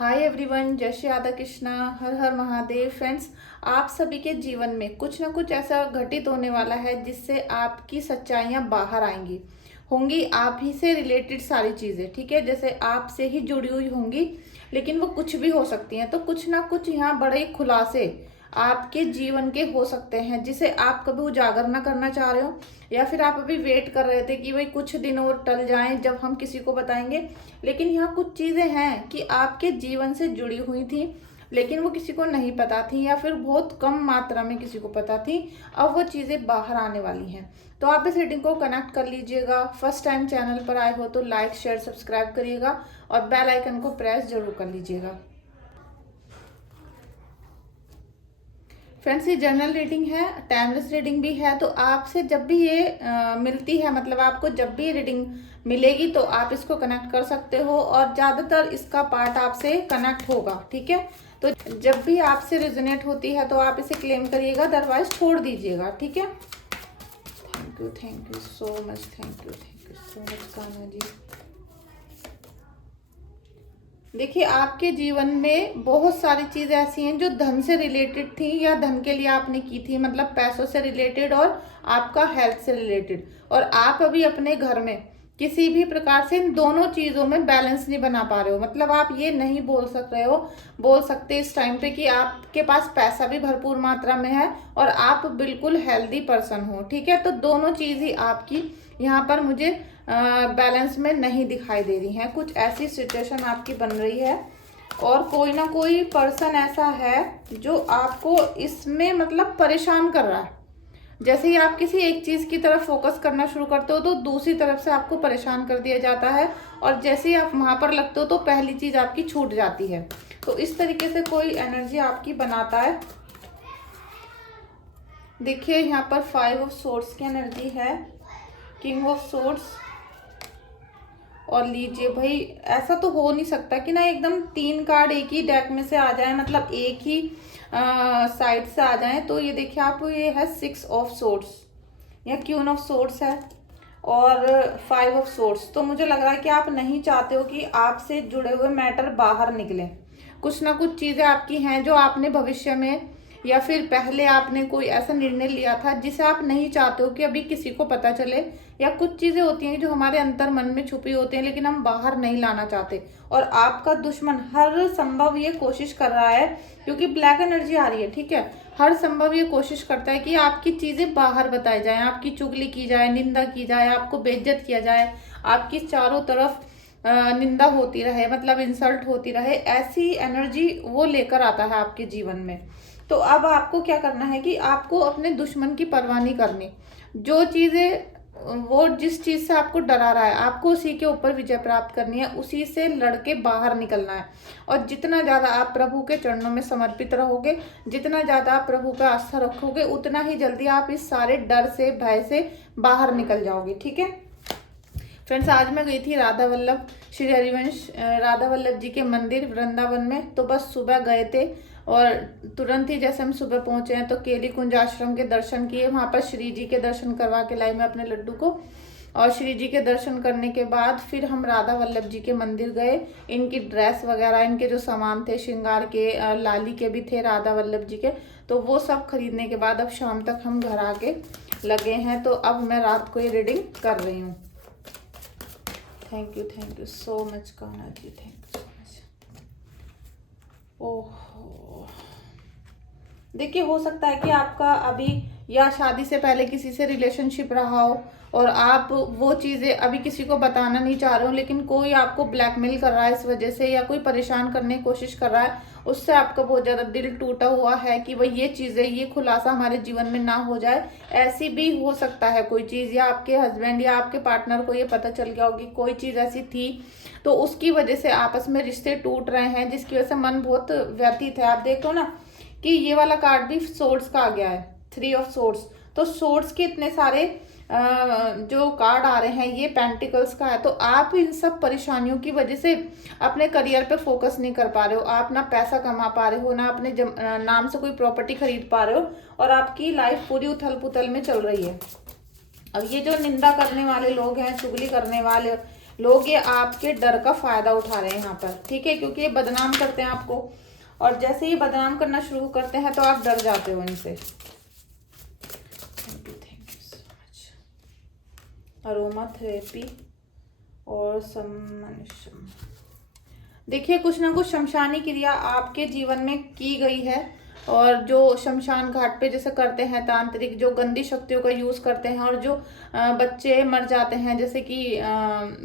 Hi everyone, जय श्री राधा कृष्णा, हर हर Mahadev. Friends, आप सभी के जीवन में कुछ ना कुछ ऐसा घटित होने वाला है जिससे आपकी सच्चाइयाँ बाहर आएंगी। होंगी आप ही से रिलेटेड सारी चीज़ें, ठीक है, जैसे आपसे ही जुड़ी हुई होंगी, लेकिन वो कुछ भी हो सकती हैं। तो कुछ ना कुछ यहाँ बड़े खुलासे आपके जीवन के हो सकते हैं जिसे आप कभी उजागर ना करना चाह रहे हो, या फिर आप अभी वेट कर रहे थे कि भाई कुछ दिन और टल जाएं जब हम किसी को बताएंगे। लेकिन यहाँ कुछ चीजें हैं कि आपके जीवन से जुड़ी हुई थी, लेकिन वो किसी को नहीं पता थी या फिर बहुत कम मात्रा में किसी को पता थी। अब वो चीजें बाहर आने वाली हैं। तो आप इस रीडिंग को कनेक्ट कर लीजिएगा। फर्स्ट टाइम चैनल पर आए हो तो लाइक शेयर सब्सक्राइब करिएगा और बेल आइकन को प्रेस जरूर कर लीजिएगा। फ्रेंड्स, ये जनरल रीडिंग है, टाइमलेस रीडिंग भी है। तो आपसे जब भी ये मिलती है, मतलब आपको जब भी ये रीडिंग मिलेगी तो आप इसको कनेक्ट कर सकते हो, और ज़्यादातर इसका पार्ट आपसे कनेक्ट होगा, ठीक है। तो जब भी आपसे रेजोनेट होती है तो आप इसे क्लेम करिएगा, अदरवाइज छोड़ दीजिएगा, ठीक है। Thank you so much, thank you so much Kanha ji. देखिए, आपके जीवन में बहुत सारी चीज़ ऐसी हैं जो धन से रिलेटेड थी या धन के लिए आपने की थी, मतलब पैसों से रिलेटेड और आपका हेल्थ से रिलेटेड। और आप अभी अपने घर में किसी भी प्रकार से इन दोनों चीज़ों में बैलेंस नहीं बना पा रहे हो। मतलब आप ये नहीं बोल सकते इस टाइम पे कि आपके पास पैसा भी भरपूर मात्रा में है और आप बिल्कुल हेल्दी पर्सन हो, ठीक है। तो दोनों चीज़ ही आपकी यहाँ पर मुझे बैलेंस में नहीं दिखाई दे रही हैं। कुछ ऐसी सिचुएशन आपकी बन रही है और कोई ना कोई पर्सन ऐसा है जो आपको इसमें मतलब परेशान कर रहा है। जैसे ही आप किसी एक चीज की तरफ फोकस करना शुरू करते हो तो दूसरी तरफ से आपको परेशान कर दिया जाता है, और जैसे ही आप वहां पर लगते हो तो पहली चीज आपकी छूट जाती है। तो इस तरीके से कोई एनर्जी आपकी बनाता है। देखिए, यहाँ पर 5 ऑफ सोर्ड्स की एनर्जी है, किंग ऑफ सोर्ड्स, और लीजिए भाई, ऐसा तो हो नहीं सकता कि ना एकदम 3 कार्ड एक ही डेक में से आ जाए, मतलब एक ही साइड से आ जाए। तो ये देखिए आप, ये है 6 ऑफ सोर्ड्स, या क्वीन ऑफ सोर्ड्स है, और 5 ऑफ सोर्ड्स। तो मुझे लग रहा है कि आप नहीं चाहते हो कि आपसे जुड़े हुए मैटर बाहर निकले। कुछ ना कुछ चीज़ें आपकी हैं जो आपने भविष्य में या फिर पहले आपने कोई ऐसा निर्णय लिया था जिसे आप नहीं चाहते हो कि अभी किसी को पता चले, या कुछ चीजें होती हैं जो हमारे अंतर मन में छुपी होती हैं लेकिन हम बाहर नहीं लाना चाहते। और आपका दुश्मन हर संभव ये कोशिश कर रहा है, क्योंकि ब्लैक एनर्जी आ रही है, ठीक है। हर संभव ये कोशिश करता है कि आपकी चीजें बाहर बताई जाए, आपकी चुगली की जाए, निंदा की जाए, आपको बेइज्जत किया जाए, आपकी चारों तरफ निंदा होती रहे, मतलब इंसल्ट होती रहे। ऐसी एनर्जी वो लेकर आता है आपके जीवन में। तो अब आपको क्या करना है कि आपको अपने दुश्मन की परवाह नहीं करनी। जो चीजें, वो जिस चीज से आपको डरा रहा है, आपको उसी के ऊपर विजय प्राप्त करनी है, उसी से लड़के बाहर निकलना है। और जितना ज्यादा आप प्रभु के चरणों में समर्पित रहोगे, जितना ज्यादा आप प्रभु का आस्था रखोगे, उतना ही जल्दी आप इस सारे डर से, भय से बाहर निकल जाओगे, ठीक है। फ्रेंड्स, आज मैं गई थी राधा वल्लभ, श्री हरिवंश राधा वल्लभ जी के मंदिर वृंदावन में। तो बस सुबह गए थे और तुरंत ही जैसे हम सुबह पहुंचे हैं तो केली कुंज आश्रम के दर्शन किए। वहां पर श्री जी के दर्शन करवा के लाई मैं अपने लड्डू को, और श्री जी के दर्शन करने के बाद फिर हम राधा वल्लभ जी के मंदिर गए। इनकी ड्रेस वगैरह, इनके जो सामान थे श्रृंगार के, लाली के भी थे राधा वल्लभ जी के, तो वो सब खरीदने के बाद अब शाम तक हम घर आके लगे हैं। तो अब मैं रात को ये रीडिंग कर रही हूँ। Thank you so much Kanha ji, thank you so much. Oh, देखिए, हो सकता है कि आपका अभी या शादी से पहले किसी से रिलेशनशिप रहा हो और आप वो चीज़ें अभी किसी को बताना नहीं चाह रहे हो, लेकिन कोई आपको ब्लैकमेल कर रहा है इस वजह से, या कोई परेशान करने की कोशिश कर रहा है, उससे आपका बहुत ज़्यादा दिल टूटा हुआ है कि भाई ये चीज़ें, ये खुलासा हमारे जीवन में ना हो जाए। ऐसी भी हो सकता है कोई चीज़, या आपके हस्बैंड या आपके पार्टनर को ये पता चल गया होगी कोई चीज़ ऐसी थी, तो उसकी वजह से आपस में रिश्ते टूट रहे हैं, जिसकी वजह से मन बहुत व्यथित है। आप देखो ना कि ये वाला कार्ड भी सोर्ड्स का आ गया है, 3 ऑफ सोर्ड्स। तो सोर्ड्स के इतने सारे जो कार्ड आ रहे हैं, ये पेंटिकल्स का है। तो आप इन सब परेशानियों की वजह से अपने करियर पे फोकस नहीं कर पा रहे हो, आप ना पैसा कमा पा रहे हो, ना अपने नाम से कोई प्रॉपर्टी खरीद पा रहे हो, और आपकी लाइफ पूरी उथल पुथल में चल रही है। अब ये जो निंदा करने वाले लोग हैं, चुगली करने वाले, लोग ये आपके डर का फायदा उठा रहे हैं यहाँ पर, ठीक है, क्योंकि ये बदनाम करते हैं आपको, और जैसे ही बदनाम करना शुरू करते हैं तो आप डर जाते हो इनसे। Thank you so much. Aroma therapy और समनुष्यम। देखिए कुछ ना कुछ शमशानी क्रिया आपके जीवन में की गई है, और जो शमशान घाट पे जैसे करते हैं तांत्रिक, जो गंदी शक्तियों का यूज करते हैं, और जो बच्चे मर जाते हैं, जैसे कि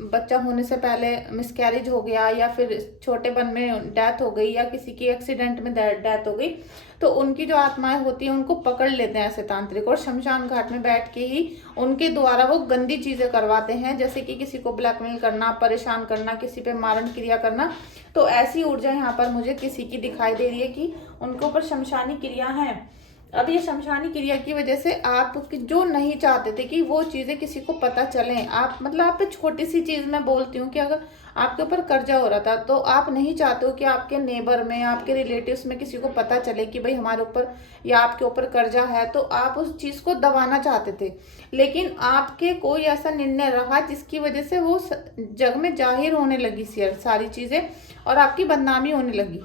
बच्चा होने से पहले मिसकैरेज हो गया, या फिर छोटेपन में डेथ हो गई, या किसी की एक्सीडेंट में डेथ हो गई, तो उनकी जो आत्माएं होती हैं उनको पकड़ लेते हैं ऐसे तांत्रिक, और शमशान घाट में बैठ के ही उनके द्वारा वो गंदी चीजें करवाते हैं, जैसे कि किसी को ब्लैकमेल करना, परेशान करना, किसी पे मारण क्रिया करना। तो ऐसी ऊर्जा यहाँ पर मुझे किसी की दिखाई दे रही है कि उनके ऊपर शमशानी क्रिया है। अब ये शमशानी क्रिया की वजह से आप जो नहीं चाहते थे कि वो चीजें किसी को पता चलें, आप मतलब आप पे छोटी सी चीज मैं बोलती हूँ कि अगर आपके ऊपर कर्जा हो रहा था तो आप नहीं चाहते हो कि आपके नेबर में, आपके रिलेटिव्स में किसी को पता चले कि भाई हमारे ऊपर या आपके ऊपर कर्जा है, तो आप उस चीज को दबाना चाहते थे, लेकिन आपके कोई ऐसा निर्णय रहा जिसकी वजह से वो जग में जाहिर होने लगी सारी चीजें, और आपकी बदनामी होने लगी,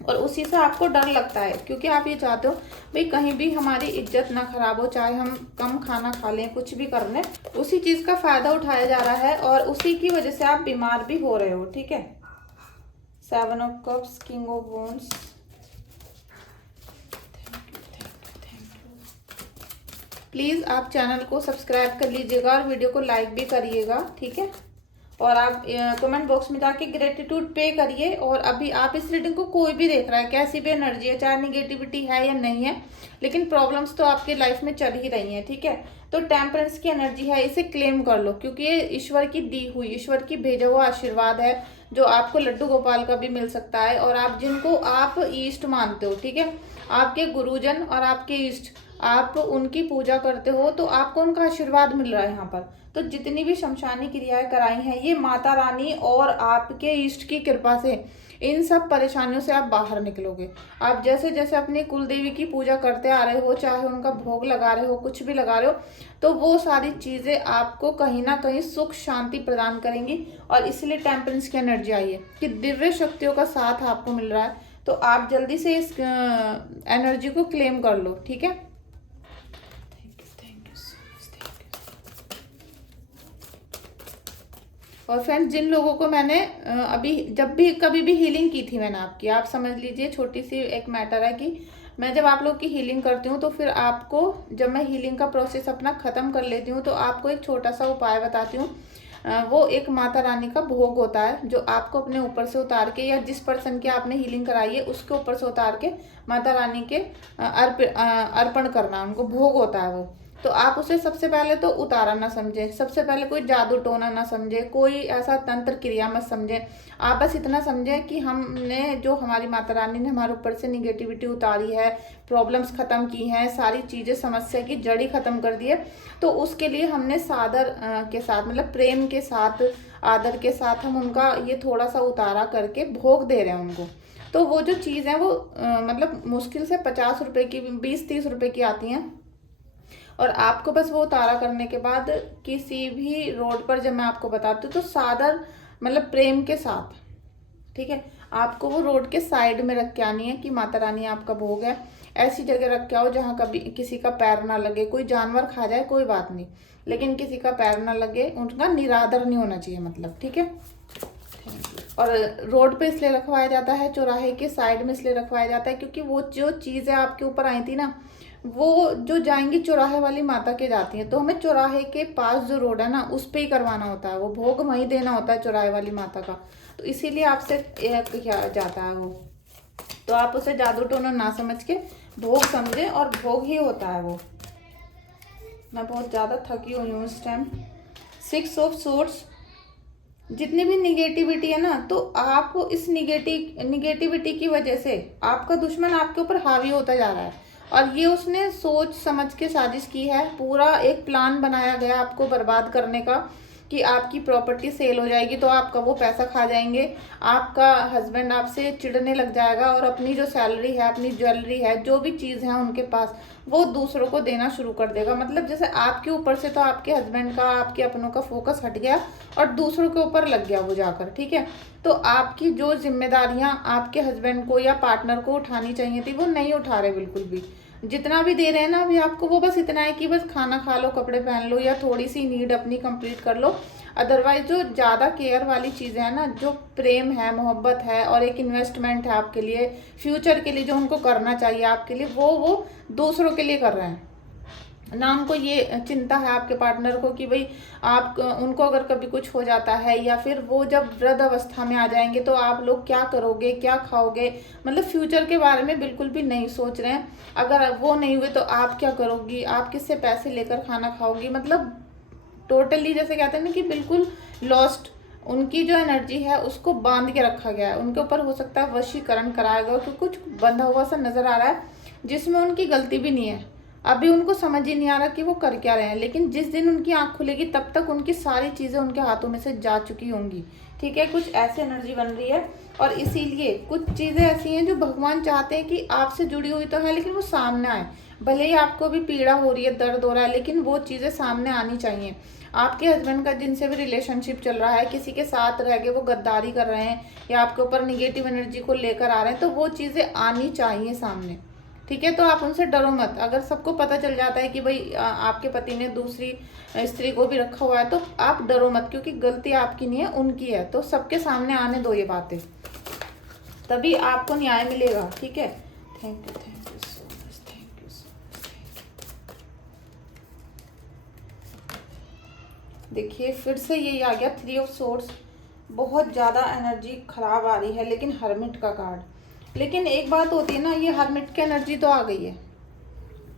और उसी से आपको डर लगता है, क्योंकि आप ये चाहते हो भाई कहीं भी हमारी इज्जत ना खराब हो, चाहे हम कम खाना खा लें, कुछ भी कर लें, उसी चीज का फायदा उठाया जा रहा है, और उसी की वजह से आप बीमार भी हो रहे हो, ठीक है। 7 of cups, king of wands. Please आप चैनल को सब्सक्राइब कर लीजिएगा और वीडियो को लाइक भी करिएगा, ठीक है, और आप कमेंट बॉक्स में जाके ग्रेटिट्यूड पे करिए। और अभी आप इस रीडिंग को कोई भी देख रहा है, कैसी भी एनर्जी है, चाहे निगेटिविटी है या नहीं है, लेकिन प्रॉब्लम्स तो आपके लाइफ में चल ही रही हैं, ठीक है, तो टेम्परेंस की एनर्जी है, इसे क्लेम कर लो, क्योंकि ये ईश्वर की दी हुई, ईश्वर की भेजा हुआ आशीर्वाद है, जो आपको लड्डू गोपाल का भी मिल सकता है, और आप जिनको आप ईष्ट मानते हो, ठीक है, आपके गुरुजन और आपके ईष्ट, आप उनकी पूजा करते हो, तो आपको उनका आशीर्वाद मिल रहा है यहाँ पर। तो जितनी भी शमशानी क्रियाएं कराई हैं, ये माता रानी और आपके इष्ट की कृपा से इन सब परेशानियों से आप बाहर निकलोगे। आप जैसे जैसे अपनी कुल देवी की पूजा करते आ रहे हो, चाहे उनका भोग लगा रहे हो, कुछ भी लगा रहे हो, तो वो सारी चीजें आपको कहीं ना कहीं सुख शांति प्रदान करेंगी, और इसलिए टेम्परेंस की एनर्जी आई है कि दिव्य शक्तियों का साथ आपको मिल रहा है। तो आप जल्दी से इस एनर्जी को क्लेम कर लो, ठीक है। और फ्रेंड्स, जिन लोगों को मैंने अभी जब भी कभी भी हीलिंग की थी मैंने आपकी, आप समझ लीजिए छोटी सी एक मैटर है कि मैं जब आप लोग की हीलिंग करती हूँ तो फिर आपको, जब मैं हीलिंग का प्रोसेस अपना ख़त्म कर लेती हूँ, तो आपको एक छोटा सा उपाय बताती हूँ। वो एक माता रानी का भोग होता है, जो आपको अपने ऊपर से उतार के, या जिस पर्सन की आपने हीलिंग कराई है उसके ऊपर से उतार के माता रानी के अर्पण करना, उनको भोग होता है वो। तो आप उसे सबसे पहले तो उतारा ना समझे, सबसे पहले कोई जादू टोना ना समझे, कोई ऐसा तंत्र क्रिया मत समझे, आप बस इतना समझे कि हमने, जो हमारी माता रानी ने हमारे ऊपर से निगेटिविटी उतारी है, प्रॉब्लम्स खत्म की हैं, सारी चीज़ें, समस्या की जड़ी खत्म कर दी है, तो उसके लिए हमने सादर के साथ, मतलब प्रेम के साथ, आदर के साथ हम उनका ये थोड़ा सा उतारा करके भोग दे रहे हैं उनको। तो वो जो चीज़ है वो मतलब मुश्किल से 50 रुपये की, 20-30 रुपये की आती हैं, और आपको बस वो उतारा करने के बाद किसी भी रोड पर, जब मैं आपको बताती हूँ तो सादर मतलब प्रेम के साथ, ठीक है, आपको वो रोड के साइड में रख के आनी है कि माता रानी आपका भोग है, ऐसी जगह रख के आओ जहाँ कभी किसी का पैर ना लगे, कोई जानवर खा जाए कोई बात नहीं, लेकिन किसी का पैर ना लगे, उनका निरादर नहीं होना चाहिए, मतलब, ठीक है। और रोड पे इसलिए रखवाया जाता है, चौराहे के साइड में इसलिए रखवाया जाता है, क्योंकि वो जो चीज़ें आपके ऊपर आई थी ना, वो जो जाएंगी चौराहे वाली माता के जाती है, तो हमें चौराहे के पास जो रोड है ना उस पे ही करवाना होता है, वो भोग वहीं देना होता है चौराहे वाली माता का, तो इसीलिए आपसे किया जाता है वो। तो आप उसे जादू टोना ना समझ के भोग समझे, और भोग ही होता है वो। मैं बहुत ज़्यादा थकी हुई हूँ इस टाइम। 6 ऑफ सोर्ड्स, जितनी भी निगेटिविटी है ना, तो आप इस निगेटिविटी की वजह से आपका दुश्मन आपके ऊपर हावी होता जा रहा है, और ये उसने सोच समझ के साजिश की है, पूरा एक प्लान बनाया गया आपको बर्बाद करने का, कि आपकी प्रॉपर्टी सेल हो जाएगी तो आपका वो पैसा खा जाएंगे, आपका हस्बैंड आपसे चिढ़ने लग जाएगा और अपनी जो सैलरी है, अपनी ज्वेलरी है, जो भी चीज़ है उनके पास, वो दूसरों को देना शुरू कर देगा। मतलब जैसे आपके ऊपर से तो आपके हस्बैंड का, आपके अपनों का फोकस हट गया और दूसरों के ऊपर लग गया वो जाकर, ठीक है। तो आपकी जो जिम्मेदारियां आपके हस्बैंड को या पार्टनर को उठानी चाहिए थी वो नहीं उठा रहे बिल्कुल भी। जितना भी दे रहे हैं ना अभी आपको, वो बस इतना है कि बस खाना खा लो, कपड़े पहन लो या थोड़ी सी नीड अपनी कंप्लीट कर लो। अदरवाइज जो ज़्यादा केयर वाली चीज़ें हैं ना, जो प्रेम है, मोहब्बत है और एक इन्वेस्टमेंट है आपके लिए, फ्यूचर के लिए जो उनको करना चाहिए आपके लिए, वो दूसरों के लिए कर रहे हैं ना। उनको ये चिंता है आपके पार्टनर को कि भाई आप उनको अगर कभी कुछ हो जाता है या फिर वो जब वृद्ध अवस्था में आ जाएंगे तो आप लोग क्या करोगे, क्या खाओगे, मतलब फ्यूचर के बारे में बिल्कुल भी नहीं सोच रहे हैं। अगर वो नहीं हुए तो आप क्या करोगी, आप किससे पैसे लेकर खाना खाओगी, मतलब टोटली जैसे कहते हैं ना कि बिल्कुल लॉस्ट। उनकी जो एनर्जी है उसको बांध के रखा गया है, उनके ऊपर हो सकता है वशीकरण कराया गया, क्योंकि कुछ बंधा हुआ सा नजर आ रहा है जिसमें उनकी गलती भी नहीं है। अभी उनको समझ ही नहीं आ रहा कि वो कर क्या रहे हैं, लेकिन जिस दिन उनकी आंख खुलेगी तब तक उनकी सारी चीज़ें उनके हाथों में से जा चुकी होंगी, ठीक है। कुछ ऐसी एनर्जी बन रही है और इसीलिए कुछ चीज़ें ऐसी हैं जो भगवान चाहते हैं कि आपसे जुड़ी हुई तो है लेकिन वो सामने आए। भले ही आपको भी पीड़ा हो रही है, दर्द हो रहा है, लेकिन वो चीज़ें सामने आनी चाहिए। आपके हस्बैंड का जिनसे भी रिलेशनशिप चल रहा है, किसी के साथ रह के वो गद्दारी कर रहे हैं या आपके ऊपर निगेटिव एनर्जी को लेकर आ रहे हैं, तो वो चीज़ें आनी चाहिए सामने, ठीक है। तो आप उनसे डरो मत। अगर सबको पता चल जाता है कि भाई आपके पति ने दूसरी स्त्री को भी रखा हुआ है तो आप डरो मत, क्योंकि गलती आपकी नहीं है, उनकी है। तो सबके सामने आने दो ये बातें, तभी आपको न्याय मिलेगा, ठीक है। Thank you so much, thank you so much. देखिए फिर से यही आ गया 3 ऑफ सोर्ड्स। बहुत ज़्यादा एनर्जी खराब आ रही है, लेकिन हर्मिट का कार्ड। लेकिन एक बात होती है ना, ये हर्मिट की एनर्जी तो आ गई है।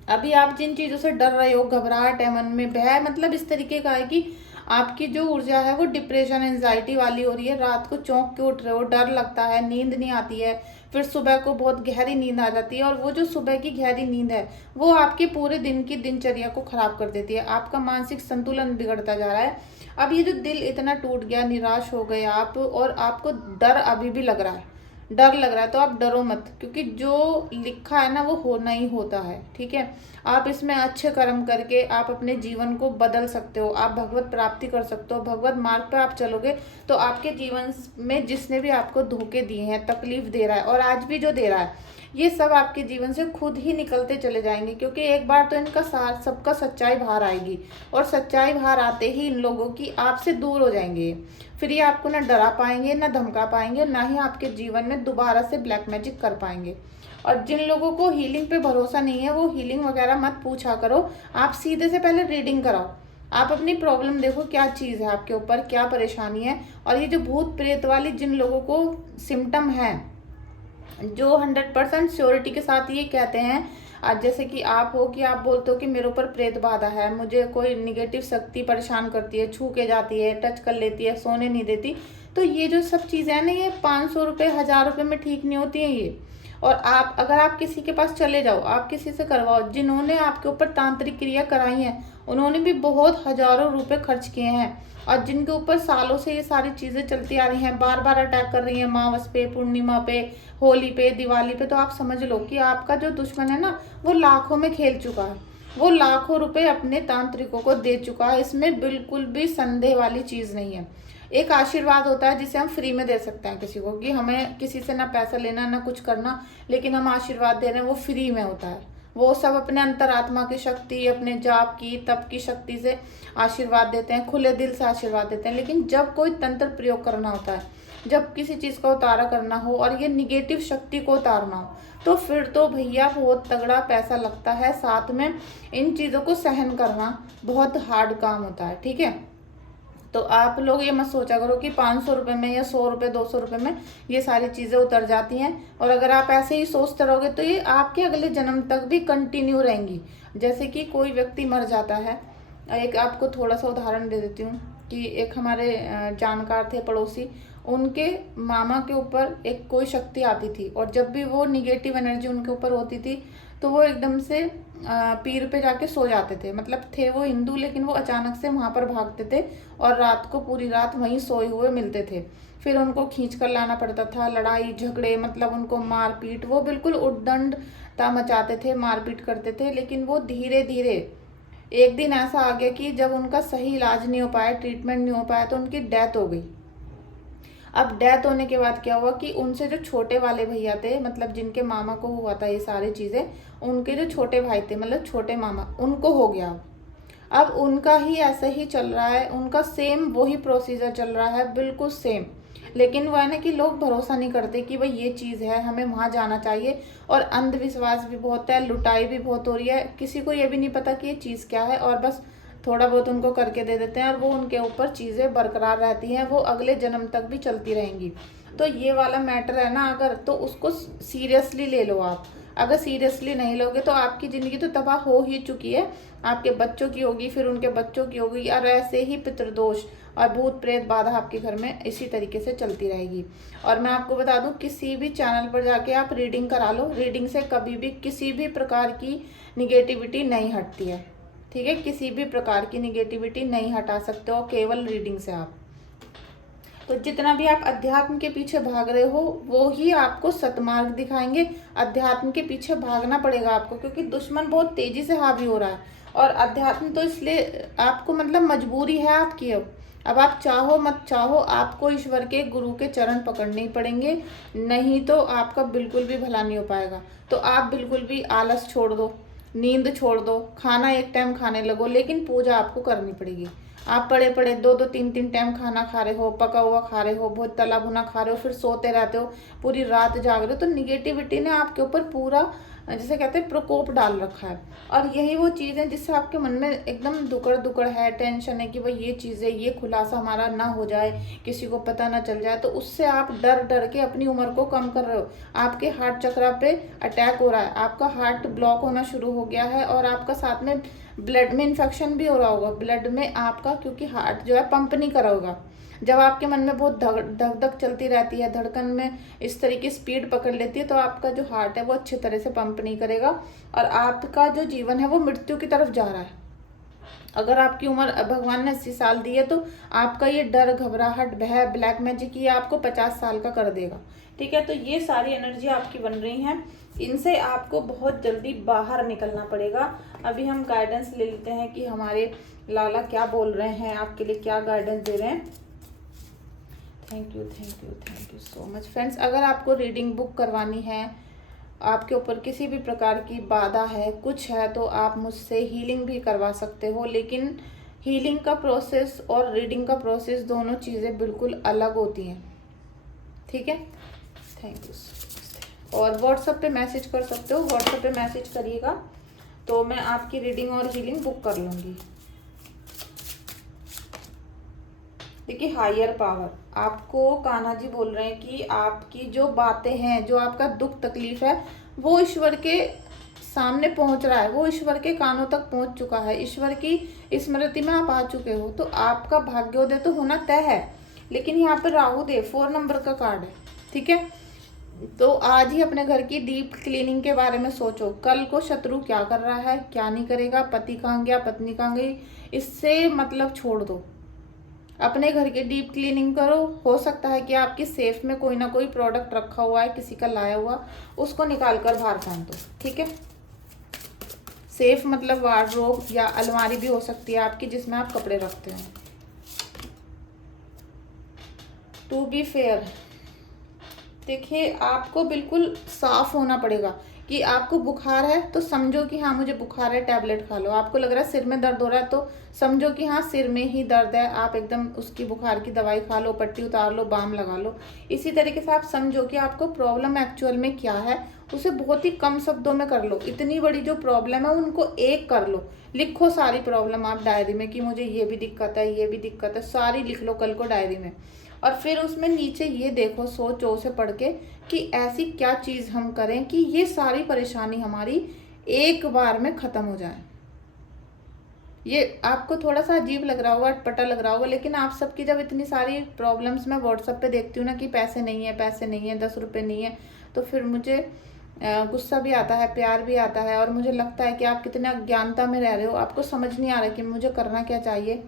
अभी आप जिन चीज़ों से डर रहे हो, घबराहट है मन में, भय, मतलब इस तरीके का है कि आपकी जो ऊर्जा है वो डिप्रेशन, एंजाइटी वाली हो रही है। रात को चौंक के उठ रहे हो, डर लगता है, नींद नहीं आती है, फिर सुबह को बहुत गहरी नींद आ जाती है और वो जो सुबह की गहरी नींद है वो आपके पूरे दिन की दिनचर्या को खराब कर देती है। आपका मानसिक संतुलन बिगड़ता जा रहा है। अब ये जो दिल इतना टूट गया, निराश हो गए आप, और आपको डर अभी भी लग रहा है, डर लग रहा है, तो आप डरो मत, क्योंकि जो लिखा है ना वो होना ही होता है, ठीक है। आप इसमें अच्छे कर्म करके आप अपने जीवन को बदल सकते हो, आप भगवत प्राप्ति कर सकते हो। भगवत मार्ग पे आप चलोगे तो आपके जीवन में जिसने भी आपको धोखे दिए हैं, तकलीफ दे रहा है और आज भी जो दे रहा है, ये सब आपके जीवन से खुद ही निकलते चले जाएंगे, क्योंकि एक बार तो इनका साथ सबका सच्चाई बाहर आएगी और सच्चाई बाहर आते ही इन लोगों की आपसे दूर हो जाएंगे। फिर ये आपको ना डरा पाएंगे, ना धमका पाएंगे, ना ही आपके जीवन में दोबारा से ब्लैक मैजिक कर पाएंगे। और जिन लोगों को हीलिंग पे भरोसा नहीं है वो हीलिंग वगैरह मत पूछा करो, आप सीधे से पहले रीडिंग कराओ। आप अपनी प्रॉब्लम देखो, क्या चीज़ है आपके ऊपर, क्या परेशानी है। और ये जो भूत प्रेत वाली जिन लोगों को सिम्टम है, जो 100% श्योरिटी के साथ ये कहते हैं, आज जैसे कि आप हो कि आप बोलते हो कि मेरे ऊपर प्रेत बाधा है, मुझे कोई निगेटिव शक्ति परेशान करती है, छू के जाती है, टच कर लेती है, सोने नहीं देती, तो ये जो सब चीज़ें हैं ना, ये 500 रुपये, 1000 रुपये में ठीक नहीं होती हैं ये। और आप अगर आप किसी के पास चले जाओ, आप किसी से करवाओ, जिन्होंने आपके ऊपर तांत्रिक क्रिया कराई है उन्होंने भी बहुत हजारों रुपए खर्च किए हैं, और जिनके ऊपर सालों से ये सारी चीज़ें चलती आ रही हैं, बार बार अटैक कर रही हैं, अमावस पे, पूर्णिमा पे, होली पे, दिवाली पे, तो आप समझ लो कि आपका जो दुश्मन है ना वो लाखों में खेल चुका है, वो लाखों रुपए अपने तांत्रिकों को दे चुका है। इसमें बिल्कुल भी संदेह वाली चीज़ नहीं है। एक आशीर्वाद होता है जिसे हम फ्री में दे सकते हैं किसी को, कि हमें किसी से ना पैसा लेना ना कुछ करना, लेकिन हम आशीर्वाद दे रहे हैं, वो फ्री में होता है। वो सब अपने अंतरात्मा की शक्ति, अपने जाप की, तप की शक्ति से आशीर्वाद देते हैं, खुले दिल से आशीर्वाद देते हैं। लेकिन जब कोई तंत्र प्रयोग करना होता है, जब किसी चीज़ का उतारा करना हो और ये निगेटिव शक्ति को उतारना हो, तो फिर तो भैया बहुत तगड़ा पैसा लगता है, साथ में इन चीज़ों को सहन करना बहुत हार्ड काम होता है, ठीक है। तो आप लोग ये मत सोचा करो कि 500 रुपये में या 100 रुपये, 200 रुपये में ये सारी चीज़ें उतर जाती हैं। और अगर आप ऐसे ही सोचते रहोगे तो ये आपके अगले जन्म तक भी कंटिन्यू रहेंगी। जैसे कि कोई व्यक्ति मर जाता है, एक आपको थोड़ा सा उदाहरण दे देती हूँ कि एक हमारे जानकार थे, पड़ोसी, उनके मामा के ऊपर एक कोई शक्ति आती थी, और जब भी वो निगेटिव एनर्जी उनके ऊपर होती थी तो वो एकदम से पीर पे जाके सो जाते थे। मतलब थे वो हिंदू, लेकिन वो अचानक से वहाँ पर भागते थे और रात को पूरी रात वहीं सोए हुए मिलते थे। फिर उनको खींच कर लाना पड़ता था, लड़ाई झगड़े, मतलब उनको मारपीट, वो बिल्कुल उद्दंडता मचाते थे, मारपीट करते थे। लेकिन वो धीरे धीरे एक दिन ऐसा आ गया कि जब उनका सही इलाज नहीं हो पाया, ट्रीटमेंट नहीं हो पाया, तो उनकी डेथ हो गई। अब डेथ होने के बाद क्या हुआ कि उनसे जो छोटे वाले भैया थे, मतलब जिनके मामा को हुआ था ये सारी चीज़ें, उनके जो छोटे भाई थे, मतलब छोटे मामा, उनको हो गया। अब उनका ही ऐसा ही चल रहा है, उनका सेम वही प्रोसीजर चल रहा है, बिल्कुल सेम। लेकिन वह है ना कि लोग भरोसा नहीं करते कि भाई ये चीज़ है, हमें वहाँ जाना चाहिए। और अंधविश्वास भी बहुत है, लुटाई भी बहुत हो रही है, किसी को ये भी नहीं पता कि ये चीज़ क्या है, और बस थोड़ा बहुत उनको करके दे देते हैं और वो उनके ऊपर चीज़ें बरकरार रहती हैं, वो अगले जन्म तक भी चलती रहेंगी। तो ये वाला मैटर है ना, अगर तो उसको सीरियसली ले लो आप। अगर सीरियसली नहीं लोगे तो आपकी ज़िंदगी तो तबाह हो ही चुकी है, आपके बच्चों की होगी, फिर उनके बच्चों की होगी, और ऐसे ही पितृदोष और भूत प्रेत बाधा आपके घर में इसी तरीके से चलती रहेगी। और मैं आपको बता दूं, किसी भी चैनल पर जाके आप रीडिंग करा लो, रीडिंग से कभी भी किसी भी प्रकार की निगेटिविटी नहीं हटती है। ठीक है, किसी भी प्रकार की निगेटिविटी नहीं हटा सकते हो केवल रीडिंग से आप। तो जितना भी आप अध्यात्म के पीछे भाग रहे हो वो ही आपको सतमार्ग दिखाएंगे। अध्यात्म के पीछे भागना पड़ेगा आपको, क्योंकि दुश्मन बहुत तेजी से हावी हो रहा है। और अध्यात्म तो इसलिए आपको, मतलब मजबूरी है आपकी। अब आप चाहो मत चाहो, आपको ईश्वर के गुरु के चरण पकड़ने ही पड़ेंगे, नहीं तो आपका बिल्कुल भी भला नहीं हो पाएगा। तो आप बिल्कुल भी आलस छोड़ दो, नींद छोड़ दो, खाना एक टाइम खाने लगो, लेकिन पूजा आपको करनी पड़ेगी। आप पड़े पड़े 2-2 3-3 टाइम खाना खा रहे हो, पका हुआ खा रहे हो, बहुत तला भुना खा रहे हो, फिर सोते रहते हो, पूरी रात जाग रहे हो, तो निगेटिविटी ने आपके ऊपर पूरा, जैसे कहते हैं, प्रकोप डाल रखा है। और यही वो चीज़ है जिससे आपके मन में एकदम दुकड़ दुकड़ है, टेंशन है कि भाई ये चीज़ें, ये खुलासा हमारा ना हो जाए, किसी को पता ना चल जाए। तो उससे आप डर डर के अपनी उम्र को कम कर रहे हो। आपके हार्ट चक्र पे अटैक हो रहा है, आपका हार्ट ब्लॉक होना शुरू हो गया है, और आपका साथ में ब्लड में इन्फेक्शन भी हो रहा होगा, ब्लड में आपका, क्योंकि हार्ट जो है पंप नहीं करा होगा। जब आपके मन में बहुत धक धक चलती रहती है, धड़कन में इस तरीके स्पीड पकड़ लेती है, तो आपका जो हार्ट है वो अच्छी तरह से पंप नहीं करेगा, और आपका जो जीवन है वो मृत्यु की तरफ जा रहा है। अगर आपकी उम्र भगवान ने 80 साल दी है, तो आपका ये डर, घबराहट, भय, ब्लैक मैजिक, ये आपको 50 साल का कर देगा। ठीक है, तो ये सारी एनर्जी आपकी बन रही हैं, इनसे आपको बहुत जल्दी बाहर निकलना पड़ेगा। अभी हम गाइडेंस ले लेते हैं कि हमारे लाला क्या बोल रहे हैं, आपके लिए क्या गाइडेंस दे रहे हैं। Thank you so much friends. अगर आपको रीडिंग बुक करवानी है, आपके ऊपर किसी भी प्रकार की बाधा है, कुछ है, तो आप मुझसे हीलिंग भी करवा सकते हो। लेकिन हीलिंग का प्रोसेस और रीडिंग का प्रोसेस, दोनों चीज़ें बिल्कुल अलग होती हैं। ठीक है, थैंक यू सो मच। और व्हाट्सएप पे मैसेज कर सकते हो, व्हाट्सएप पे मैसेज करिएगा तो मैं आपकी रीडिंग और हीलिंग बुक कर लूँगी। देखिए, हायर पावर, आपको कान्हा जी बोल रहे हैं कि आपकी जो बातें हैं, जो आपका दुख तकलीफ है, वो ईश्वर के सामने पहुंच रहा है, वो ईश्वर के कानों तक पहुंच चुका है, ईश्वर की स्मृति में आप आ चुके हो। तो आपका भाग्योदय तो होना तय है। लेकिन यहाँ पर राहु देव 4 नंबर का कार्ड है। ठीक है, तो आज ही अपने घर की डीप क्लीनिंग के बारे में सोचो। कल को शत्रु क्या कर रहा है, क्या नहीं करेगा, पति कहाँ गया, पत्नी कहाँ गई, इससे मतलब छोड़ दो। अपने घर की डीप क्लीनिंग करो। हो सकता है कि आपकी सेफ में कोई ना कोई प्रोडक्ट रखा हुआ है, किसी का लाया हुआ, उसको निकाल कर बाहर फेंक दो। ठीक है, सेफ मतलब वार्डरोब या अलमारी भी हो सकती है आपकी, जिसमें आप कपड़े रखते हो। टू बी फेयर, देखिए, आपको बिल्कुल साफ होना पड़ेगा कि आपको बुखार है तो समझो कि हाँ मुझे बुखार है, टैबलेट खा लो। आपको लग रहा है सिर में दर्द हो रहा है तो समझो कि हाँ सिर में ही दर्द है, आप एकदम उसकी बुखार की दवाई खा लो, पट्टी उतार लो, बाम लगा लो। इसी तरीके से आप समझो कि आपको प्रॉब्लम एक्चुअल में क्या है, उसे बहुत ही कम शब्दों में कर लो। इतनी बड़ी जो प्रॉब्लम है उनको एक कर लो, लिखो सारी प्रॉब्लम आप डायरी में कि मुझे ये भी दिक्कत है, ये भी दिक्कत है, सारी लिख लो कल को डायरी में। और फिर उसमें नीचे ये देखो, सोचो उसे पढ़ के कि ऐसी क्या चीज़ हम करें कि ये सारी परेशानी हमारी एक बार में ख़त्म हो जाए। ये आपको थोड़ा सा अजीब लग रहा होगा, अटपटा लग रहा होगा, लेकिन आप सबकी जब इतनी सारी प्रॉब्लम्स मैं व्हाट्सएप पे देखती हूँ ना कि पैसे नहीं है, पैसे नहीं है, 10 रुपये नहीं है, तो फिर मुझे गुस्सा भी आता है, प्यार भी आता है, और मुझे लगता है कि आप कितने अज्ञानता में रह रहे हो, आपको समझ नहीं आ रहा कि मुझे करना क्या चाहिए।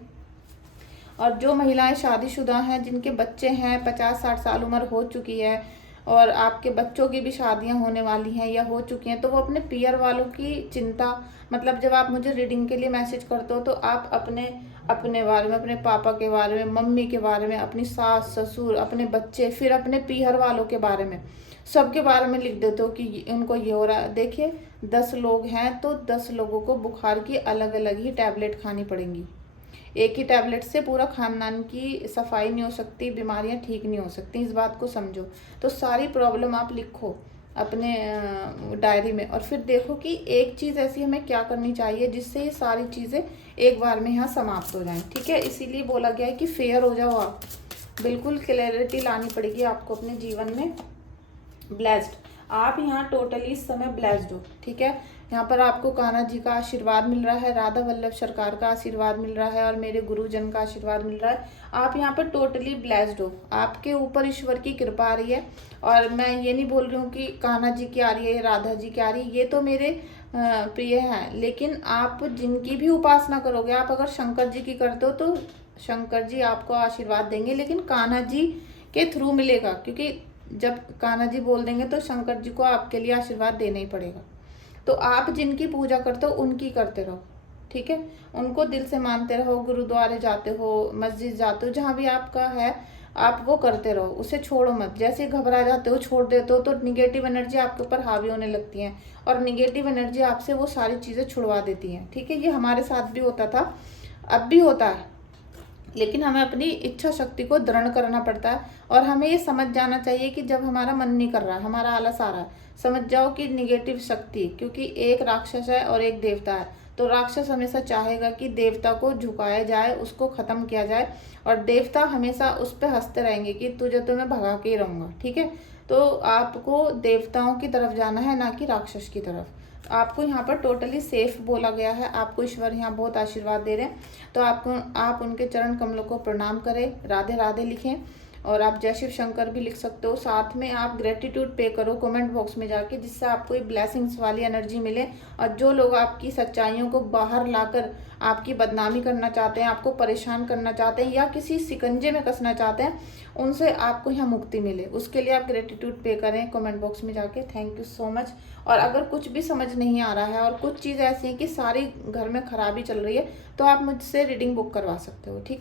और जो महिलाएं शादीशुदा हैं, जिनके बच्चे हैं, 50-60 साल उम्र हो चुकी है, और आपके बच्चों की भी शादियां होने वाली हैं या हो चुकी हैं, तो वो अपने पीयर वालों की चिंता, मतलब जब आप मुझे रीडिंग के लिए मैसेज करते हो तो आप अपने अपने बारे में, अपने पापा के बारे में, मम्मी के बारे में, अपनी सास ससुर, अपने बच्चे, फिर अपने पीहर वालों के बारे में, सबके बारे में लिख देते हो कि उनको ये हो रहा है। देखिए 10 लोग हैं तो 10 लोगों को बुखार की अलग अलग ही टैबलेट खानी पड़ेंगी। एक ही टैबलेट से पूरा खानदान की सफाई नहीं हो सकती, बीमारियां ठीक नहीं हो सकती, इस बात को समझो। तो सारी प्रॉब्लम आप लिखो अपने डायरी में, और फिर देखो कि एक चीज़ ऐसी हमें क्या करनी चाहिए जिससे ये सारी चीज़ें एक बार में यहाँ समाप्त हो जाएं। ठीक है, इसीलिए बोला गया है कि फेयर हो जाओ आप, बिल्कुल क्लैरिटी लानी पड़ेगी आपको अपने जीवन में। ब्लेस्ड, आप यहाँ टोटली इस समय ब्लेस्ड हो। ठीक है, यहाँ पर आपको कान्हा जी का आशीर्वाद मिल रहा है, राधा वल्लभ सरकार का आशीर्वाद मिल रहा है, और मेरे गुरुजन का आशीर्वाद मिल रहा है। आप यहाँ पर टोटली ब्लेस्ड हो, आपके ऊपर ईश्वर की कृपा आ रही है। और मैं ये नहीं बोल रही हूँ कि कान्हा जी की आ रही है, राधा जी की आ रही है, ये तो मेरे प्रिय हैं, लेकिन आप जिनकी भी उपासना करोगे, आप अगर शंकर जी की करते हो तो शंकर जी आपको आशीर्वाद देंगे, लेकिन कान्हा जी के थ्रू मिलेगा, क्योंकि जब कान्हा जी बोल देंगे तो शंकर जी को आपके लिए आशीर्वाद देना ही पड़ेगा। तो आप जिनकी पूजा करते हो उनकी करते रहो। ठीक है, उनको दिल से मानते रहो, गुरुद्वारे जाते हो, मस्जिद जाते हो, जहाँ भी आपका है आप वो करते रहो, उसे छोड़ो मत। जैसे घबरा जाते हो, छोड़ देते हो, तो निगेटिव एनर्जी आपके ऊपर हावी होने लगती है, और निगेटिव एनर्जी आपसे वो सारी चीज़ें छुड़वा देती हैं। ठीक है, ये हमारे साथ भी होता था, अब भी होता है, लेकिन हमें अपनी इच्छा शक्ति को दृढ़ करना पड़ता है। और हमें ये समझ जाना चाहिए कि जब हमारा मन नहीं कर रहा है, हमारा आलस आ रहा है, समझ जाओ कि निगेटिव शक्ति, क्योंकि एक राक्षस है और एक देवता है, तो राक्षस हमेशा चाहेगा कि देवता को झुकाया जाए, उसको खत्म किया जाए, और देवता हमेशा उस पर हंसते रहेंगे कि तुझे तो मैं भगा के ही रहूंगा। ठीक है, तो आपको देवताओं की तरफ जाना है, ना कि राक्षस की तरफ। आपको यहाँ पर टोटली सेफ बोला गया है, आपको ईश्वर यहाँ बहुत आशीर्वाद दे रहे हैं, तो आप उनके चरण कमलों को प्रणाम करें, राधे राधे लिखें, और आप जय शिव शंकर भी लिख सकते हो। साथ में आप ग्रेटिट्यूड पे करो कमेंट बॉक्स में जाके, जिससे आपको ये ब्लेसिंग्स वाली एनर्जी मिले। और जो लोग आपकी सच्चाइयों को बाहर लाकर आपकी बदनामी करना चाहते हैं, आपको परेशान करना चाहते हैं, या किसी शिकंजे में कसना चाहते हैं, उनसे आपको यहाँ मुक्ति मिले, उसके लिए आप ग्रेटिट्यूड पे करें कमेंट बॉक्स में जाके। Thank you so much. और अगर कुछ भी समझ नहीं आ रहा है, और कुछ चीज़ ऐसी है कि सारी घर में खराबी चल रही है, तो आप मुझसे रीडिंग बुक करवा सकते हो। ठीक है।